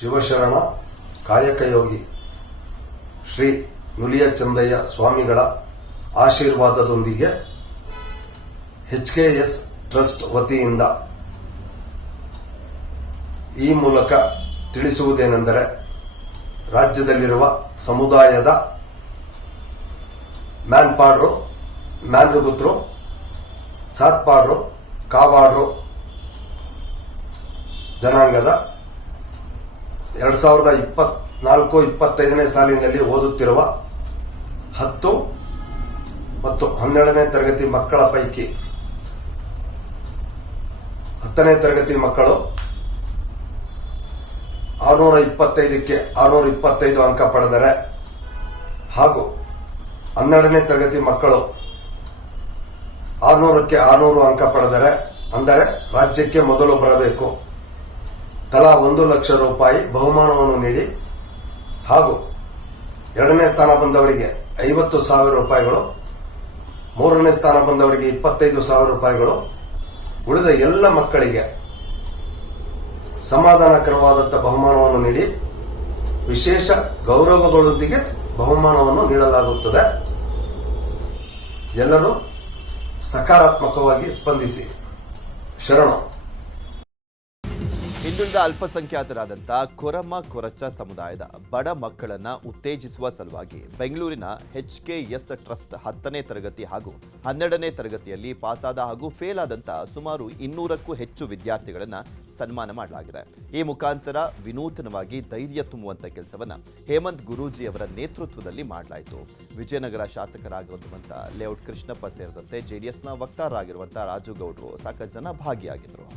ಶಿವಶರಣ ಕಾಯಕಯೋಗಿ ಶ್ರೀ ನುಲಿಯ ಚಂದಯ್ಯ ಸ್ವಾಮಿಗಳ ಆಶೀರ್ವಾದದೊಂದಿಗೆ HKS trust ವತಿಯಿಂದ ಈ ಮೂಲಕ ತಿಳಿಸುವುದೇನೆಂದರೆ, ರಾಜ್ಯದಲ್ಲಿರುವ ಸಮುದಾಯದ ಮ್ಯಾನ್ಪಾಡ್ರು, ಮ್ಯಾನ್ರುಗುತ್ರು, ಸಾತ್ಪಾಡ್ರು, ಕಾವಾಡ್ರು ಜನಾಂಗದ 2024-25ನೇ ಸಾಲಿನಲ್ಲಿ ಓದುತ್ತಿರುವ 10 ಮತ್ತು 12ನೇ ತರಗತಿ ಮಕ್ಕಳ ಪೈಕಿ 10ನೇ ತರಗತಿ ಮಕ್ಕಳು 625ಕ್ಕೆ 625 ಅಂಕ ಪಡೆದರೆ ಹಾಗೂ 12ನೇ ತರಗತಿ ಮಕ್ಕಳು 600ಕ್ಕೆ 600 ಅಂಕ ಪಡೆದರೆ, ಅಂದರೆ ರಾಜ್ಯಕ್ಕೆ ಮೊದಲು ಬರಬೇಕು. ತಲಾ 1 ಲಕ್ಷ ರೂಪಾಯಿ ಬಹುಮಾನವನ್ನು ನೀಡಿ ಹಾಗೂ 2ನೇ ಸ್ಥಾನ ಬಂದವರಿಗೆ 50,000 ರೂಪಾಯಿಗಳು, 3ನೇ ಸ್ಥಾನ ಬಂದವರಿಗೆ 25,000 ರೂಪಾಯಿಗಳು, ಉಳಿದ ಎಲ್ಲ ಮಕ್ಕಳಿಗೆ ಸಮಾಧಾನಕರವಾದಂಥ ಬಹುಮಾನವನ್ನು ನೀಡಿ ವಿಶೇಷ ಗೌರವಗಳೊಂದಿಗೆ ಬಹುಮಾನವನ್ನು ನೀಡಲಾಗುತ್ತದೆ. ಎಲ್ಲರೂ ಸಕಾರಾತ್ಮಕವಾಗಿ ಸ್ಪಂದಿಸಿ. ಶರಣ. ಹಿಂದುಳಿದ ಅಲ್ಪಸಂಖ್ಯಾತರಾದಂಥ ಕೊರಮ ಕೊರಚ ಸಮುದಾಯದ ಬಡ ಮಕ್ಕಳನ್ನು ಉತ್ತೇಜಿಸುವ ಸಲುವಾಗಿ ಬೆಂಗಳೂರಿನ HKS ಟ್ರಸ್ಟ್ 10ನೇ ತರಗತಿ ಹಾಗೂ 12ನೇ ತರಗತಿಯಲ್ಲಿ ಪಾಸಾದ ಹಾಗೂ ಫೇಲ್ ಆದಂಥ ಸುಮಾರು 200ಕ್ಕೂ ಹೆಚ್ಚು ವಿದ್ಯಾರ್ಥಿಗಳನ್ನು ಸನ್ಮಾನ ಮಾಡಲಾಗಿದೆ. ಈ ಮುಖಾಂತರ ವಿನೂತನವಾಗಿ ಧೈರ್ಯ ತುಂಬುವಂಥ ಕೆಲಸವನ್ನು ಹೇಮಂತ್ ಗುರೂಜಿ ಅವರ ನೇತೃತ್ವದಲ್ಲಿ ಮಾಡಲಾಯಿತು. ವಿಜಯನಗರ ಶಾಸಕರಾಗಿರುವಂಥ ಲೇಔಟ್ ಕೃಷ್ಣಪ್ಪ ಸೇರಿದಂತೆ JDSನ ವಕ್ತಾರರಾಗಿರುವಂಥ ರಾಜು ಗೌಡ್ರು ಸಾಕಷ್ಟು ಜನ ಭಾಗಿಯಾಗಿದ್ದರು.